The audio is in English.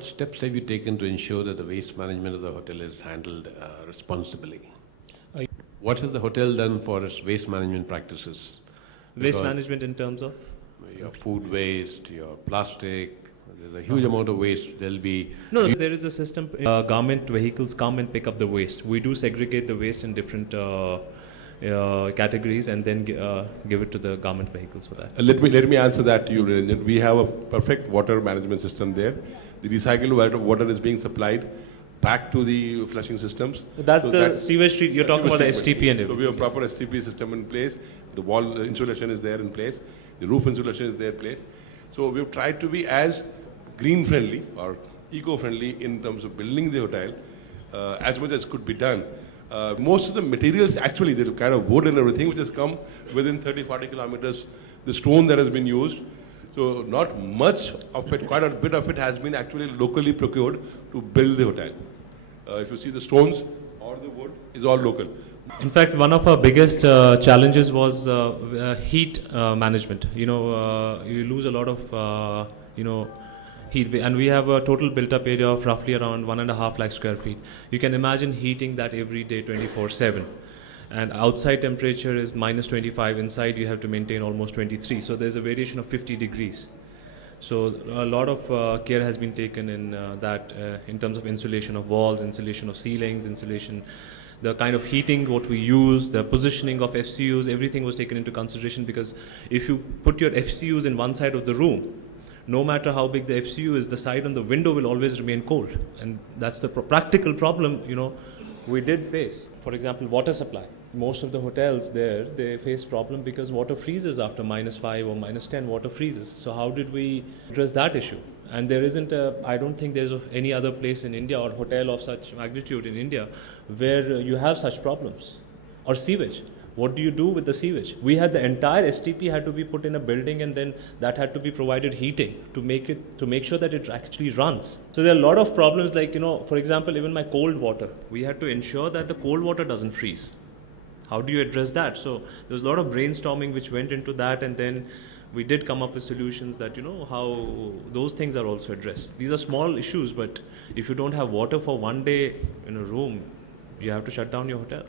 what steps have you taken to ensure that the waste management of the hotel is handled responsibly? What has the hotel done for its waste management practices? Waste management in terms of? Your food waste, your plastic, there's a huge amount of waste. There'll be... No, there is a system. Government vehicles come and pick up the waste. We do segregate the waste in different categories and then give it to the government vehicles for that. Let me answer that to you, Niranjan. We have a perfect water management system there. The recycled water is being supplied back to the flushing systems. That's so the sewage treat. You're talking about the STP and everything. So we have a proper STP system in place. The wall insulation is there in place. The roof insulation is there in place. So we've tried to be as green friendly or eco friendly in terms of building the hotel as much as could be done. Most of the materials, actually, the kind of wood and everything which has come within 30-40 kilometers, the stone that has been used. So not much of it, quite a bit of it has been actually locally procured to build the hotel. If you see the stones or the wood is all local. In fact, one of our biggest challenges was heat management. You lose a lot of, heat, and we have a total built-up area of roughly around 1.5 lakh square feet. You can imagine heating that every day, 24/7. And outside temperature is -25. Inside, you have to maintain almost 23. So there's a variation of 50 degrees. So a lot of care has been taken in that, in terms of insulation of walls, insulation of ceilings, insulation, the kind of heating, what we use, the positioning of FCUs, everything was taken into consideration, because if you put your FCUs in one side of the room, no matter how big the FCU is, the side on the window will always remain cold. And that's the practical problem, we did face. For example, water supply. Most of the hotels there, they face problem because water freezes after -5 or -10, water freezes. So how did we address that issue? And there isn't I don't think there's any other place in India or hotel of such magnitude in India where you have such problems. Or sewage. What do you do with the sewage? We had the entire STP had to be put in a building, and then that had to be provided heating to make sure that it actually runs. So there are a lot of problems, like, for example, even my cold water. We had to ensure that the cold water doesn't freeze. How do you address that? So there was a lot of brainstorming which went into that, and then we did come up with solutions that, how those things are also addressed. These are small issues, but if you don't have water for one day in a room, you have to shut down your hotel.